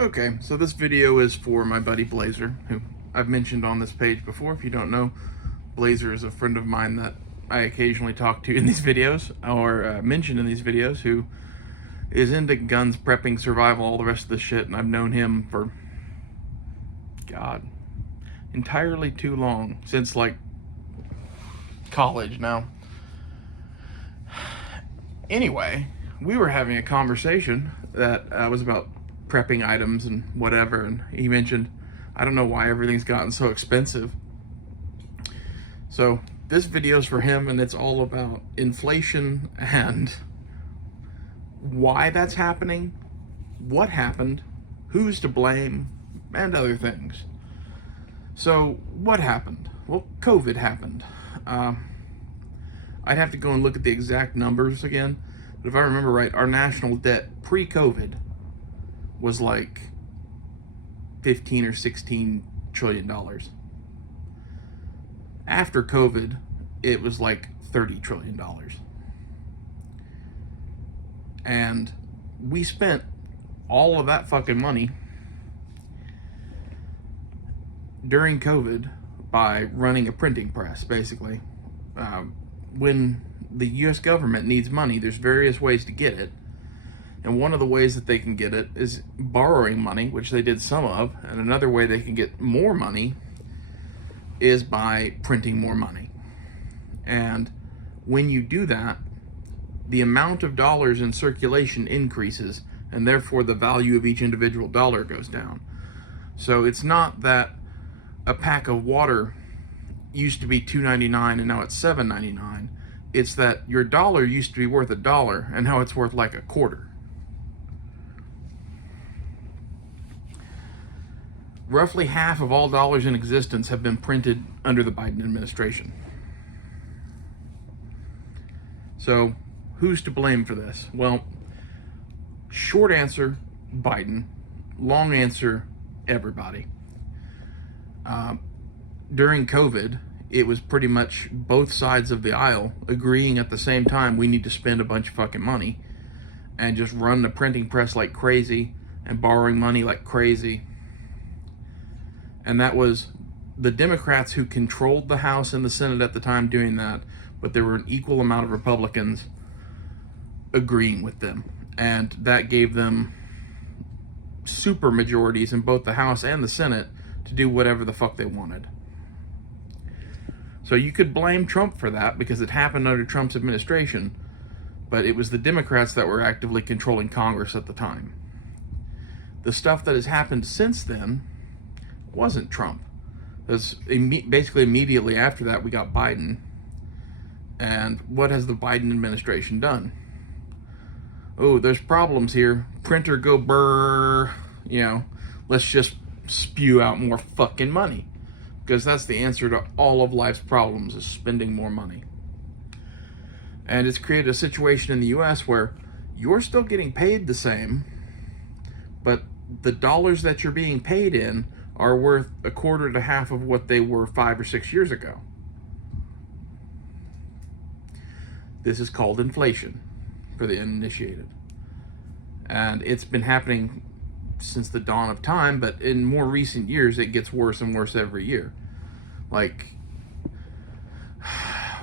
Okay, so this video is for my buddy Blazer, who I've mentioned on this page before. If you don't know, Blazer is a friend of mine that I occasionally talk to in these videos, or mention in these videos, who is into guns, prepping, survival, all the rest of the shit, and I've known him for, God, entirely too long, since like college now. Anyway, we were having a conversation that was about prepping items and whatever, and he mentioned, I don't know why everything's gotten so expensive. So this video's for him, and it's all about inflation and why that's happening, what happened, who's to blame, and other things. So what happened? Well, COVID happened. I'd have to go and look at the exact numbers again, but if I remember right, our national debt pre-COVID was like 15 or 16 trillion dollars. After COVID, it was like 30 trillion dollars. And we spent all of that fucking money during COVID by running a printing press, basically. When the US government needs money, there's various ways to get it. And one of the ways that they can get it is borrowing money, which they did some of. And another way they can get more money is by printing more money. And when you do that, the amount of dollars in circulation increases, and therefore the value of each individual dollar goes down. So it's not that a pack of water used to be $2.99 and now it's $7.99. It's that your dollar used to be worth $1 and now it's worth like a quarter. Roughly half of all dollars in existence have been printed under the Biden administration. So, who's to blame for this? Well, short answer, Biden. Long answer, everybody. During COVID, it was pretty much both sides of the aisle agreeing at the same time we need to spend a bunch of fucking money and just run the printing press like crazy and borrowing money like crazy. And that was the Democrats who controlled the House and the Senate at the time doing that, but there were an equal amount of Republicans agreeing with them. And that gave them super majorities in both the House and the Senate to do whatever the fuck they wanted. So you could blame Trump for that because it happened under Trump's administration, but it was the Democrats that were actively controlling Congress at the time. The stuff that has happened since then wasn't Trump. Because basically immediately after that we got Biden. And what has the Biden administration done? Oh, there's problems here. Printer go brrr. You know, let's just spew out more fucking money. Because that's the answer to all of life's problems, is spending more money. And it's created a situation in the US where you're still getting paid the same, but the dollars that you're being paid in are worth a quarter to half of what they were 5 or 6 years ago. This is called inflation for the uninitiated. And it's been happening since the dawn of time, but in more recent years, it gets worse and worse every year. Like,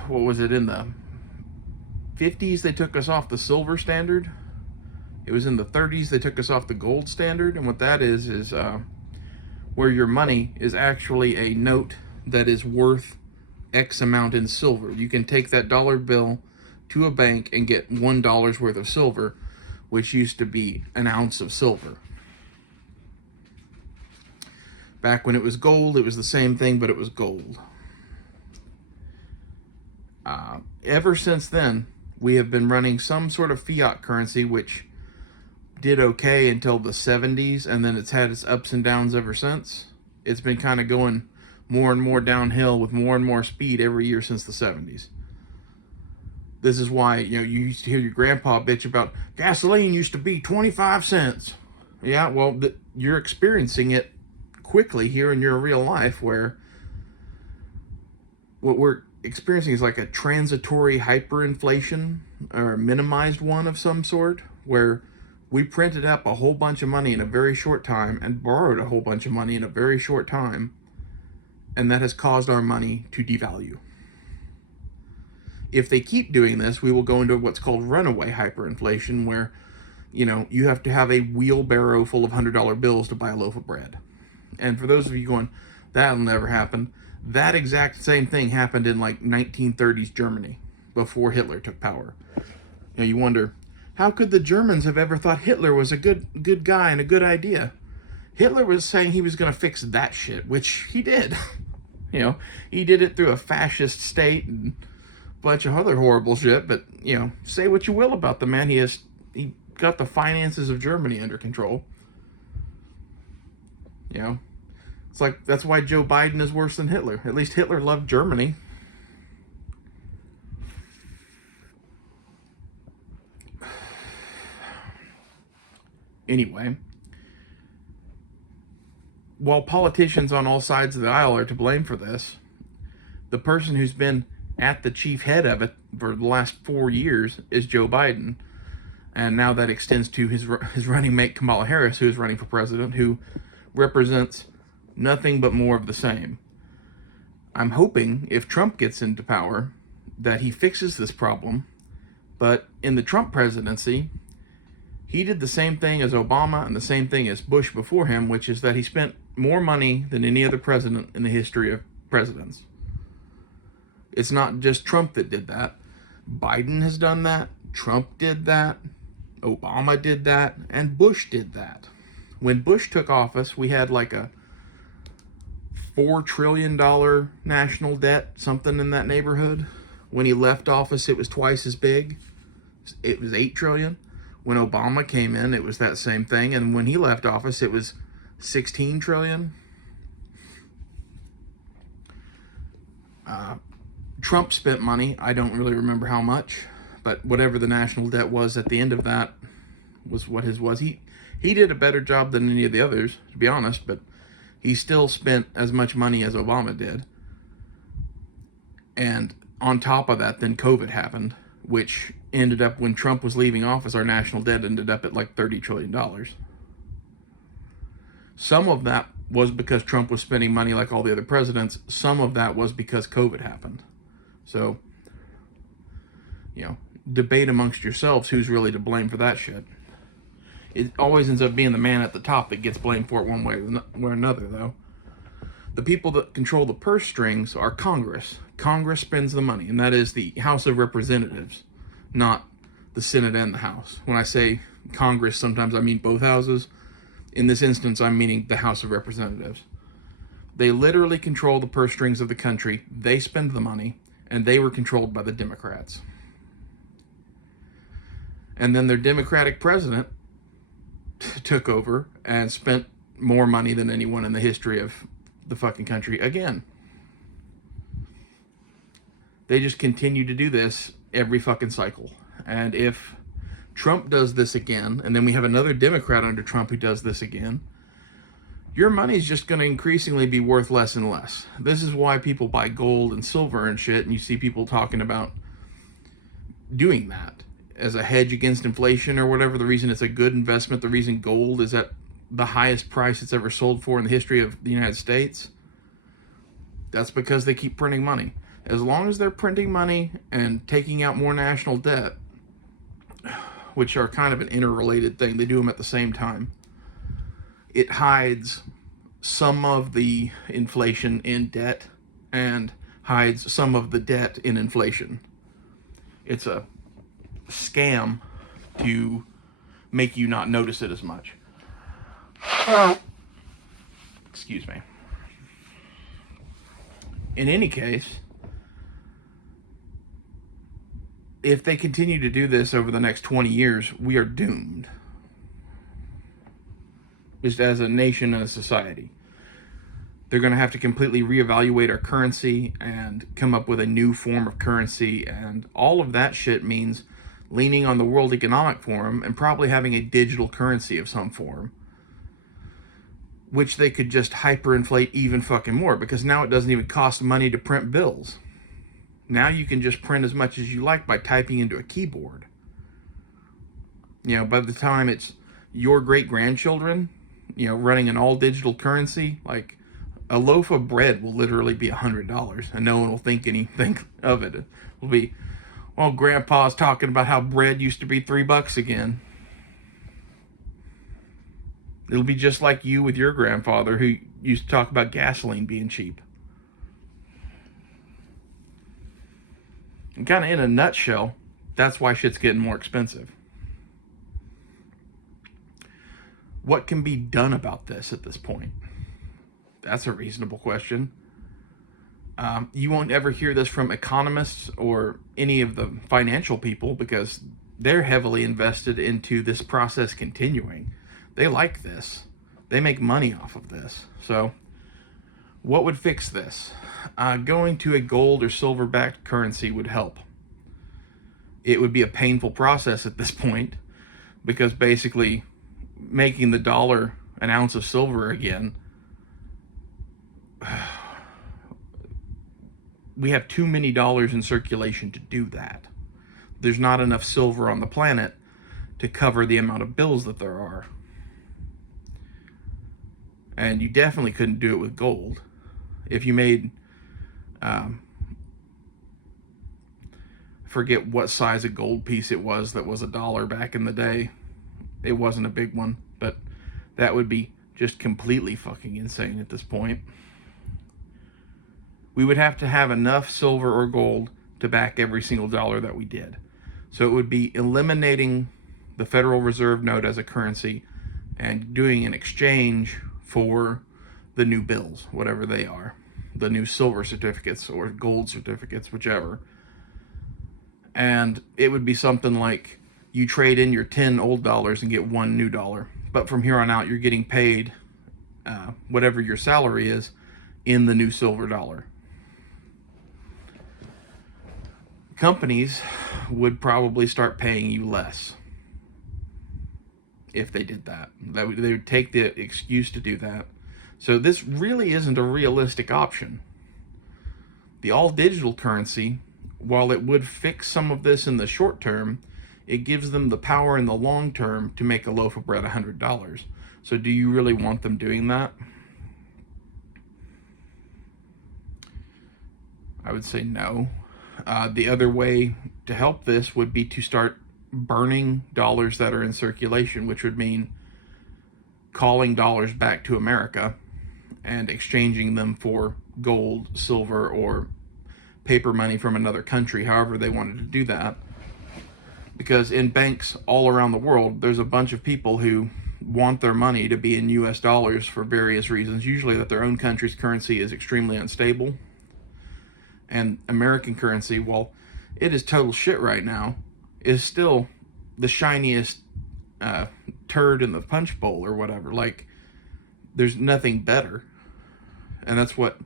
what was it, in the 50s, they took us off the silver standard. It was in the 30s, they took us off the gold standard. And what that is where your money is actually a note that is worth X amount in silver. You can take that dollar bill to a bank and get $1 worth of silver, which used to be an ounce of silver. Back when it was gold, it was the same thing, but it was gold. Ever since then, we have been running some sort of fiat currency, which did okay until the 70s, and then it's had its ups and downs ever since. It's been kind of going more and more downhill with more and more speed every year since the 70s. This is why, you used to hear your grandpa bitch about gasoline used to be 25 cents. Yeah, well, you're experiencing it quickly here in your real life, where what we're experiencing is like a transitory hyperinflation or a minimized one of some sort, where We printed up a whole bunch of money in a very short time and borrowed a whole bunch of money in a very short time, and that has caused our money to devalue. If they keep doing this, we will go into what's called runaway hyperinflation, where, you have to have a wheelbarrow full of $100 bills to buy a loaf of bread. And for those of you going, that'll never happen, that exact same thing happened in like 1930s Germany before Hitler took power. You wonder, how could the Germans have ever thought Hitler was a good guy and a good idea? Hitler was saying he was going to fix that shit, which he did. He did it through a fascist state and a bunch of other horrible shit. But, say what you will about the man. He got the finances of Germany under control. It's like, that's why Joe Biden is worse than Hitler. At least Hitler loved Germany. Anyway, while politicians on all sides of the aisle are to blame for this, the person who's been at the chief head of it for the last 4 years is Joe Biden. And now that extends to his running mate Kamala Harris, who is running for president, who represents nothing but more of the same. I'm hoping if Trump gets into power that he fixes this problem. But in the Trump presidency, he did the same thing as Obama and the same thing as Bush before him, which is that he spent more money than any other president in the history of presidents. It's not just Trump that did that. Biden has done that. Trump did that. Obama did that. And Bush did that. When Bush took office, we had like a $4 trillion national debt, something in that neighborhood. When he left office, it was twice as big. It was $8 trillion. When Obama came in, it was that same thing. And when he left office, it was $16 trillion. Trump spent money. I don't really remember how much, but whatever the national debt was at the end of that was what his was. He did a better job than any of the others, to be honest, but he still spent as much money as Obama did. And on top of that, then COVID happened, which ended up, when Trump was leaving office, our national debt ended up at like $30 trillion. Some of that was because Trump was spending money like all the other presidents. Some of that was because COVID happened. So, debate amongst yourselves who's really to blame for that shit. It always ends up being the man at the top that gets blamed for it one way or another, though. The people that control the purse strings are Congress. Congress spends the money, and that is the House of Representatives, not the Senate and the House. When I say Congress, sometimes I mean both houses. In this instance, I'm meaning the House of Representatives. They literally control the purse strings of the country. They spend the money, and they were controlled by the Democrats. And then their Democratic president took over and spent more money than anyone in the history of the fucking country again. They just continue to do this every fucking cycle. And if Trump does this again, and then we have another Democrat under Trump who does this again, your money's just going to increasingly be worth less and less. This is why people buy gold and silver and shit, and you see people talking about doing that as a hedge against inflation or whatever. The reason it's a good investment, the reason gold is at the highest price it's ever sold for in the history of the United States, that's because they keep printing money. As long as they're printing money and taking out more national debt, which are kind of an interrelated thing, they do them at the same time, it hides some of the inflation in debt and hides some of the debt in inflation. It's a scam to make you not notice it as much. Excuse me. In any case, if they continue to do this over the next 20 years, we are doomed. Just as a nation and a society. They're going to have to completely reevaluate our currency and come up with a new form of currency, and all of that shit means leaning on the World Economic Forum and probably having a digital currency of some form, which they could just hyperinflate even fucking more, because now it doesn't even cost money to print bills. Now you can just print as much as you like by typing into a keyboard. By the time it's your great-grandchildren, running an all-digital currency, like a loaf of bread will literally be $100, and no one will think anything of it. It'll be, well, Grandpa's talking about how bread used to be $3 again. It'll be just like you with your grandfather who used to talk about gasoline being cheap. And kind of in a nutshell, that's why shit's getting more expensive. What can be done about this at this point? That's a reasonable question. You won't ever hear this from economists or any of the financial people because they're heavily invested into this process continuing. They like this. They make money off of this. So what would fix this? Going to a gold or silver-backed currency would help. It would be a painful process at this point because basically making the dollar an ounce of silver again, we have too many dollars in circulation to do that. There's not enough silver on the planet to cover the amount of bills that there are. And you definitely couldn't do it with gold. If you made, forget what size a gold piece it was that was $1 back in the day. It wasn't a big one, but that would be just completely fucking insane at this point. We would have to have enough silver or gold to back every single dollar that we did. So it would be eliminating the Federal Reserve note as a currency and doing an exchange for the new bills, whatever they are, the new silver certificates or gold certificates, whichever. And it would be something like you trade in your 10 old dollars and get one new dollar. But from here on out, you're getting paid whatever your salary is in the new silver dollar. Companies would probably start paying you less if they did that. They would take the excuse to do that. So this really isn't a realistic option. The all-digital currency, while it would fix some of this in the short term, it gives them the power in the long term to make a loaf of bread $100. So do you really want them doing that? I would say no. The other way to help this would be to start burning dollars that are in circulation, which would mean calling dollars back to America and exchanging them for gold, silver, or paper money from another country, however they wanted to do that. Because in banks all around the world, there's a bunch of people who want their money to be in US dollars for various reasons, usually that their own country's currency is extremely unstable. And American currency, while it is total shit right now, is still the shiniest turd in the punch bowl or whatever. Like, there's nothing better. And that's what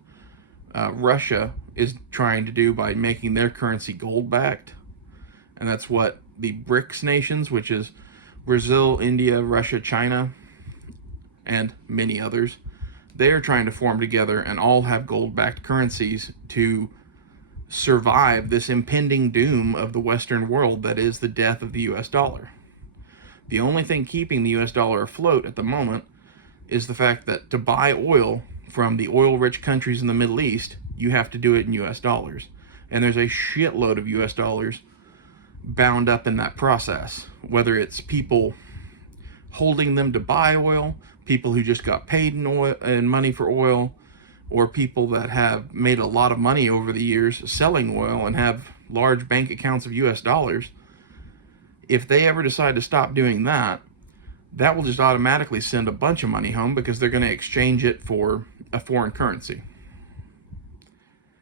Russia is trying to do by making their currency gold-backed. And that's what the BRICS nations, which is Brazil, India, Russia, China, and many others, they are trying to form together and all have gold-backed currencies to survive this impending doom of the Western world that is the death of the US dollar. The only thing keeping the US dollar afloat at the moment is the fact that to buy oil from the oil-rich countries in the Middle East, you have to do it in US dollars. And there's a shitload of US dollars bound up in that process, whether it's people holding them to buy oil, people who just got paid in oil and money for oil, or people that have made a lot of money over the years selling oil and have large bank accounts of US dollars. If they ever decide to stop doing that, that will just automatically send a bunch of money home because they're going to exchange it for a foreign currency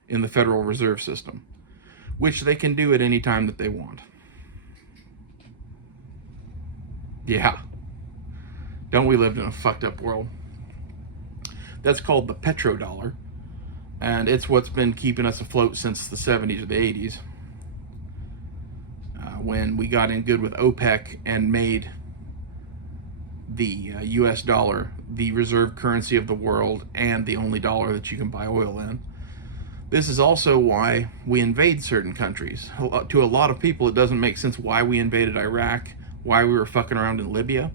in the Federal Reserve System, which they can do at any time that they want. Yeah. Don't we live in a fucked up world? That's called the petrodollar, and it's what's been keeping us afloat since the 70s or the 80s, when we got in good with OPEC and made the US dollar the reserve currency of the world and the only dollar that you can buy oil in. This is also why we invade certain countries. To a lot of people, it doesn't make sense why we invaded Iraq, why we were fucking around in Libya.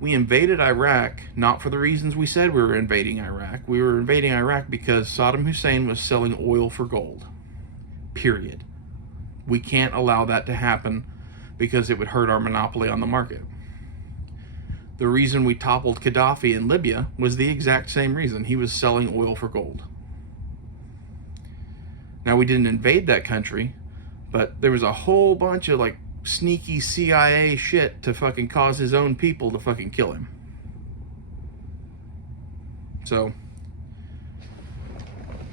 We invaded Iraq not for the reasons we said we were invading Iraq. We were invading Iraq because Saddam Hussein was selling oil for gold. Period. We can't allow that to happen because it would hurt our monopoly on the market. The reason we toppled Gaddafi in Libya was the exact same reason. He was selling oil for gold. Now, we didn't invade that country, but there was a whole bunch of like sneaky CIA shit to fucking cause his own people to fucking kill him. So,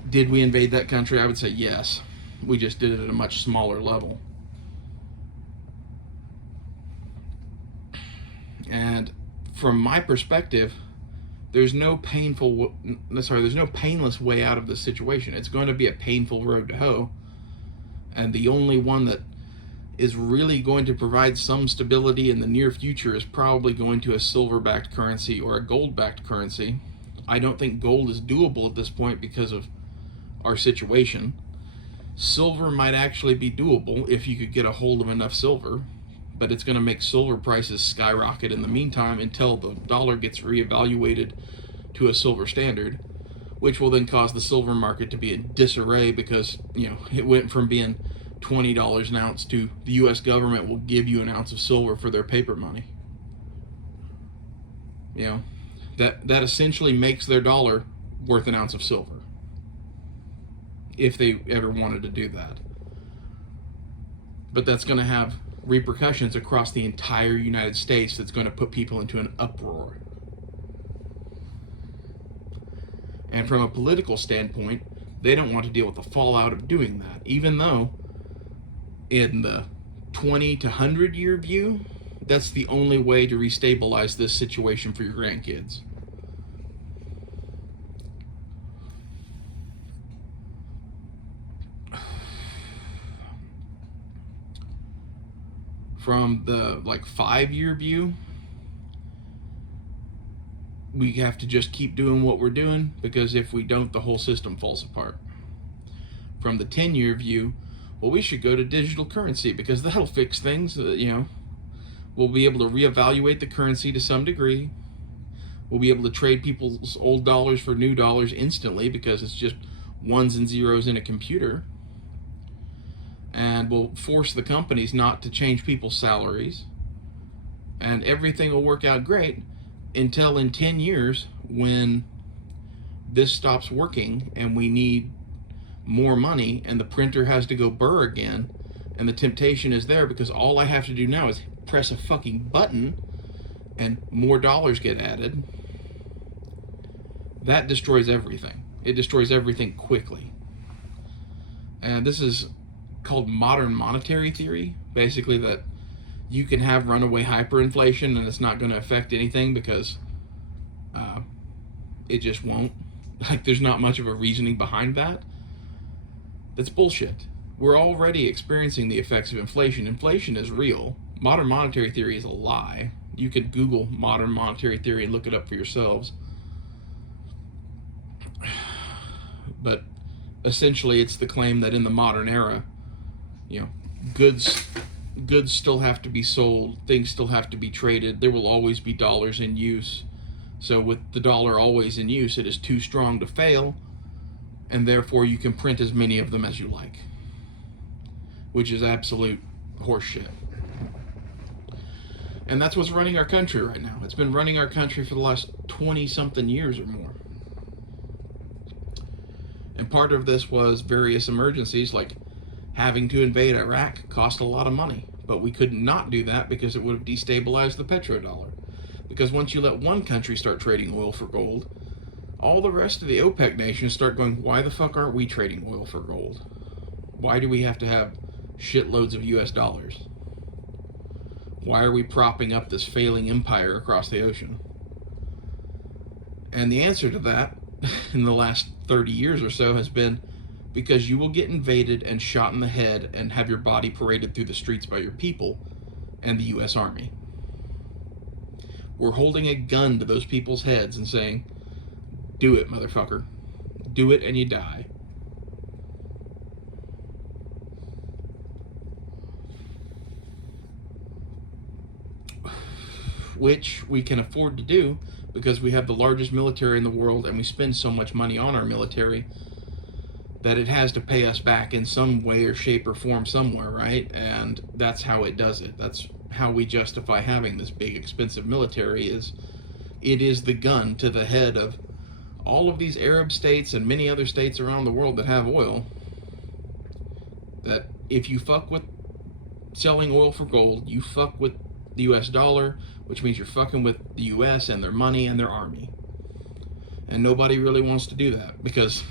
did we invade that country? I would say yes. We just did it at a much smaller level. And from my perspective, there's no painless way out of this situation. It's going to be a painful road to hoe. And the only one that is really going to provide some stability in the near future is probably going to a silver-backed currency or a gold-backed currency. I don't think gold is doable at this point because of our situation. Silver might actually be doable if you could get a hold of enough silver, but it's going to make silver prices skyrocket in the meantime until the dollar gets reevaluated to a silver standard, which will then cause the silver market to be in disarray because, it went from being $20 an ounce to the U.S. government will give you an ounce of silver for their paper money. That essentially makes their dollar worth an ounce of silver, if they ever wanted to do that. But that's going to have repercussions across the entire United States that's going to put people into an uproar. And from a political standpoint, they don't want to deal with the fallout of doing that, even though in the 20 to 100 year view, that's the only way to restabilize this situation for your grandkids. From the 5-year view, we have to just keep doing what we're doing, because if we don't, the whole system falls apart. From the 10-year view, well, we should go to digital currency because that'll fix things. We'll be able to reevaluate the currency to some degree. We'll be able to trade people's old dollars for new dollars instantly because it's just ones and zeros in a computer. And we'll force the companies not to change people's salaries. And everything will work out great until in 10 years when this stops working and we need more money and the printer has to go burr again, and the temptation is there because all I have to do now is press a fucking button and more dollars get added. That destroys everything. It destroys everything quickly. And this is called modern monetary theory, basically that you can have runaway hyperinflation and it's not going to affect anything because it just won't. There's not much of a reasoning behind that. That's bullshit. We're already experiencing the effects of inflation. Inflation is real. Modern monetary theory is a lie. You could Google modern monetary theory and look it up for yourselves. But essentially it's the claim that in the modern era, goods still have to be sold, things still have to be traded, there will always be dollars in use. So with the dollar always in use, it is too strong to fail, and therefore you can print as many of them as you like, which is absolute horseshit. And that's what's running our country right now. It's been running our country for the last 20-something years or more. And part of this was various emergencies, like having to invade Iraq cost a lot of money. But we could not do that because it would have destabilized the petrodollar. Because once you let one country start trading oil for gold, all the rest of the OPEC nations start going, why the fuck aren't we trading oil for gold? Why do we have to have shitloads of US dollars? Why are we propping up this failing empire across the ocean? And the answer to that in the last 30 years or so has been because you will get invaded and shot in the head and have your body paraded through the streets by your people and the US Army. We're holding a gun to those people's heads and saying, do it, motherfucker. Do it and you die. which we can afford to do because we have the largest military in the world and we spend so much money on our military that it has to pay us back in some way or shape or form somewhere, right? And that's how it does it. That's how we justify having this big expensive military. Is it is the gun to the head of all of these Arab states and many other states around the world that have oil, that if you fuck with selling oil for gold, you fuck with the US dollar, which means you're fucking with the US and their money and their army. And nobody really wants to do that, because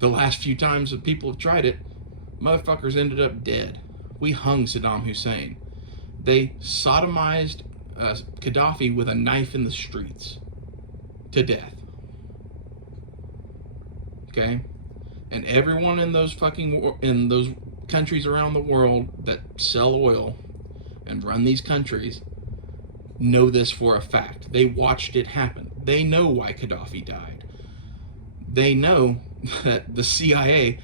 the last few times that people have tried it, motherfuckers ended up dead. We hung Saddam Hussein. They sodomized Gaddafi with a knife in the streets to death. Okay? And everyone in those countries around the world that sell oil and run these countries know this for a fact. They watched it happen. They know why Gaddafi died. They know that the CIA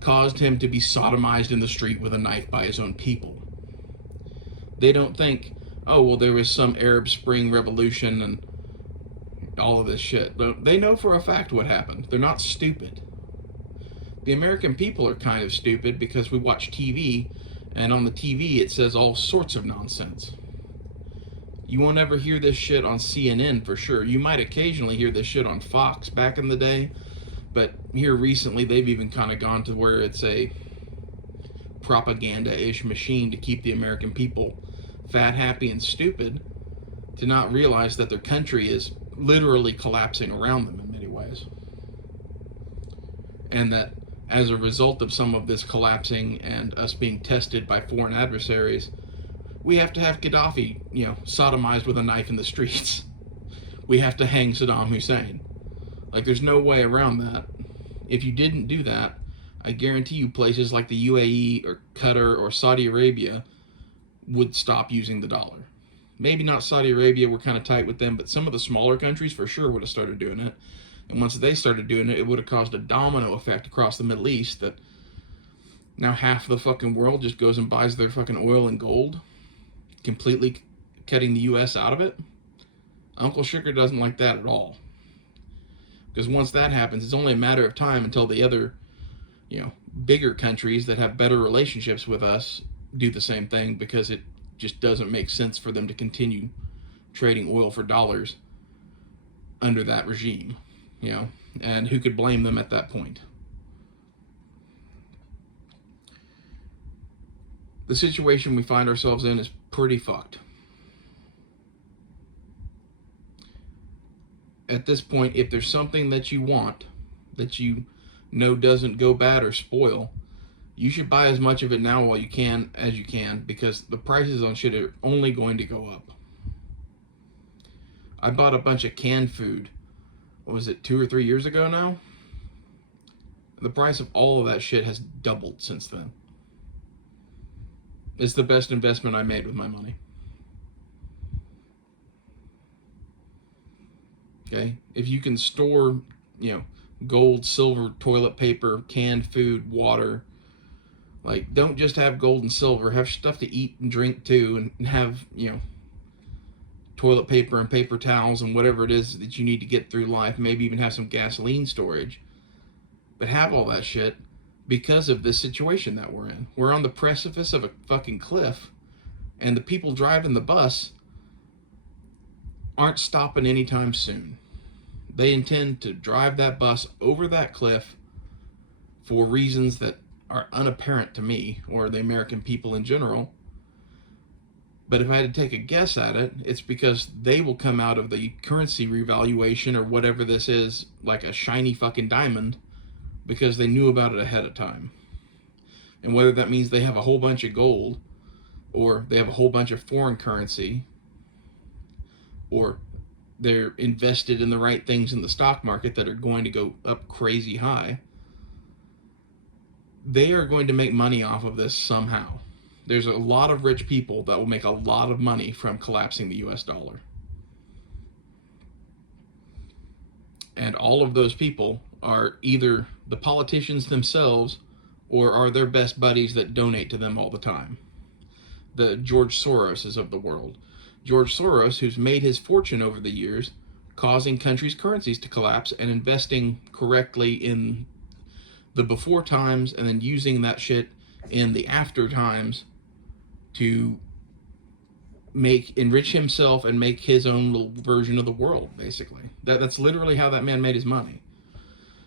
caused him to be sodomized in the street with a knife by his own people. They don't think, oh, well, there was some Arab Spring revolution and all of this shit. They know for a fact what happened. They're not stupid. The American people are kind of stupid because we watch TV, and on the TV it says all sorts of nonsense. You won't ever hear this shit on CNN for sure. You might occasionally hear this shit on Fox back in the day, but here recently they've even kind of gone to where it's a propaganda-ish machine to keep the American people fat, happy, and stupid, to not realize that their country is literally collapsing around them in many ways. And that as a result of some of this collapsing and us being tested by foreign adversaries, we have to have Gaddafi, sodomized with a knife in the streets. We have to hang Saddam Hussein. Like, there's no way around that. If you didn't do that, I guarantee you places like the UAE or Qatar or Saudi Arabia would stop using the dollar. Maybe not Saudi Arabia, we're kind of tight with them, but some of the smaller countries for sure would have started doing it. And once they started doing it, it would have caused a domino effect across the Middle East, that now half of the fucking world just goes and buys their fucking oil and gold, completely cutting the US out of it. Uncle Sugar doesn't like that at all. Because once that happens, it's only a matter of time until the other, bigger countries that have better relationships with us do the same thing, because it just doesn't make sense for them to continue trading oil for dollars under that regime, and who could blame them at that point? The situation we find ourselves in is pretty fucked. At this point, if there's something that you want, that you know doesn't go bad or spoil, you should buy as much of it now while you can, because the prices on shit are only going to go up. I bought a bunch of canned food, what was it, 2 or 3 years ago now? The price of all of that shit has doubled since then. It's the best investment I made with my money. Okay? If you can store, gold, silver, toilet paper, canned food, water, like, don't just have gold and silver, have stuff to eat and drink too, and have, toilet paper and paper towels and whatever it is that you need to get through life. Maybe even have some gasoline storage. But have all that shit because of this situation that we're in. We're on the precipice of a fucking cliff, and the people driving the bus aren't stopping anytime soon. They intend to drive that bus over that cliff for reasons that are unapparent to me or the American people in general. But if I had to take a guess at it, it's because they will come out of the currency revaluation or whatever this is like a shiny fucking diamond, because they knew about it ahead of time. And whether that means they have a whole bunch of gold, or they have a whole bunch of foreign currency, or they're invested in the right things in the stock market that are going to go up crazy high, they are going to make money off of this somehow. There's a lot of rich people that will make a lot of money from collapsing the US dollar. And all of those people are either the politicians themselves or are their best buddies that donate to them all the time. The George Soroses of the world, George Soros, who's made his fortune over the years causing countries' currencies to collapse and investing correctly in the before times and then using that shit in the after times to enrich himself and make his own little version of the world, basically. That's literally how that man made his money.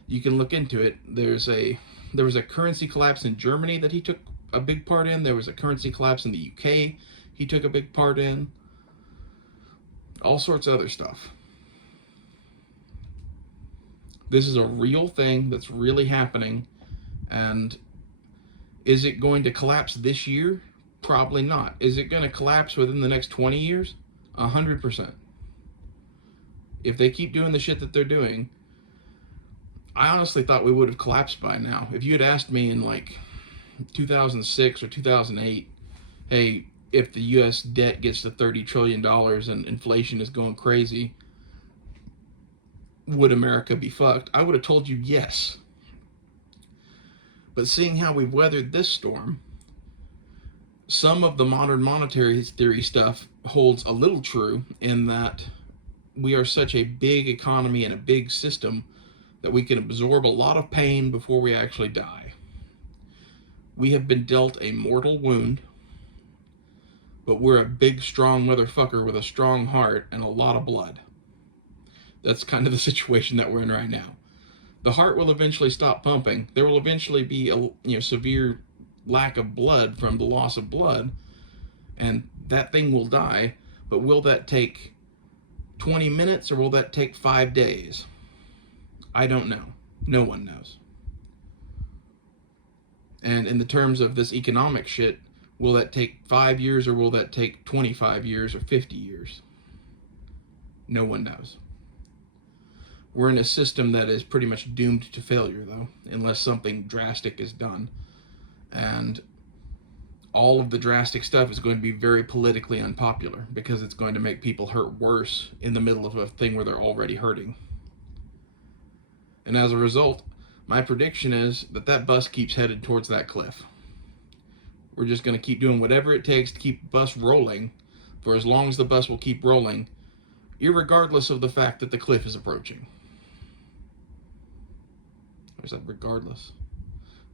You can look into it. There was a currency collapse in Germany that he took a big part in. There was a currency collapse in the UK he took a big part in. All sorts of other stuff. This is a real thing that's really happening. And is it going to collapse this year? Probably not. Is it going to collapse within the next 20 years? 100%. If they keep doing the shit that they're doing, I honestly thought we would have collapsed by now. If you had asked me in like 2006 or 2008, hey, if the U.S. debt gets to $30 trillion and inflation is going crazy, would America be fucked? I would have told you yes. But seeing how we've weathered this storm, some of the modern monetary theory stuff holds a little true in that we are such a big economy and a big system that we can absorb a lot of pain before we actually die. We have been dealt a mortal wound, but we're a big, strong motherfucker with a strong heart and a lot of blood. That's kind of the situation that we're in right now. The heart will eventually stop pumping. There will eventually be a severe lack of blood from the loss of blood, and that thing will die. But will that take 20 minutes or will that take 5 days? I don't know. No one knows. And in the terms of this economic shit, will that take 5 years or will that take 25 years or 50 years? No one knows. We're in a system that is pretty much doomed to failure, though, unless something drastic is done. And all of the drastic stuff is going to be very politically unpopular because it's going to make people hurt worse in the middle of a thing where they're already hurting. And as a result, my prediction is that bus keeps headed towards that cliff. We're just going to keep doing whatever it takes to keep the bus rolling for as long as the bus will keep rolling, irregardless of the fact that the cliff is approaching. Or is that regardless?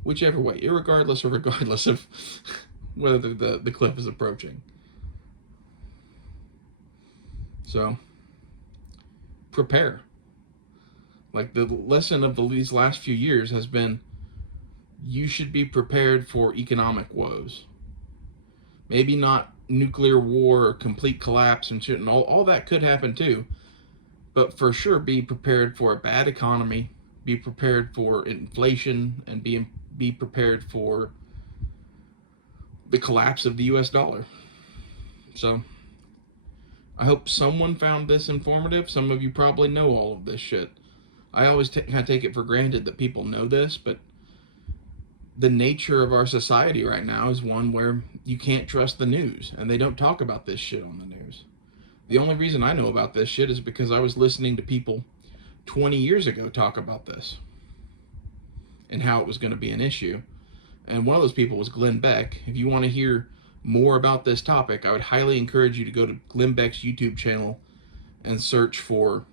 Whichever way, irregardless or regardless of whether the cliff is approaching. So, prepare. Like, the lesson of these last few years has been, you should be prepared for economic woes. Maybe not nuclear war or complete collapse and shit, and all that could happen too. But for sure, be prepared for a bad economy, be prepared for inflation, and be prepared for the collapse of the US dollar. So, I hope someone found this informative. Some of you probably know all of this shit. I always kind of take it for granted that people know this, but the nature of our society right now is one where you can't trust the news, and they don't talk about this shit on the news. The only reason I know about this shit is because I was listening to people 20 years ago talk about this and how it was going to be an issue. And one of those people was Glenn Beck. If you want to hear more about this topic, I would highly encourage you to go to Glenn Beck's YouTube channel and search for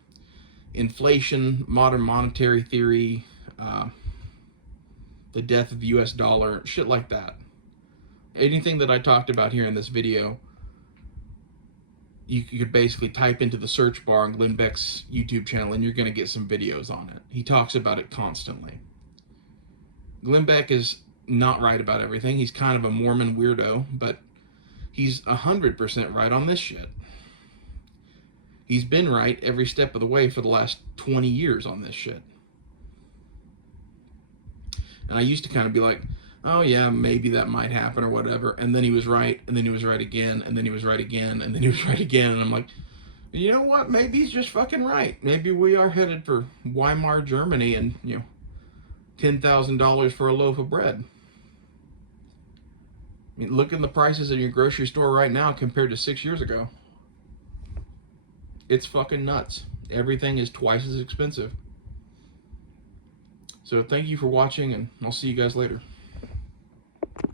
inflation, modern monetary theory, the death of the US dollar, shit like that. Anything that I talked about here in this video, you could basically type into the search bar on Glenn Beck's YouTube channel and you're going to get some videos on it. He talks about it constantly. Glenn Beck is not right about everything. He's kind of a Mormon weirdo, but he's 100% right on this shit. He's been right every step of the way for the last 20 years on this shit. And I used to kind of be like, oh yeah, maybe that might happen or whatever. And then he was right, and then he was right again, and then he was right again, and then he was right again. And I'm like, you know what? Maybe he's just fucking right. Maybe we are headed for Weimar Germany and, $10,000 for a loaf of bread. I mean, look at the prices in your grocery store right now compared to 6 years ago. It's fucking nuts. Everything is twice as expensive. So thank you for watching, and I'll see you guys later.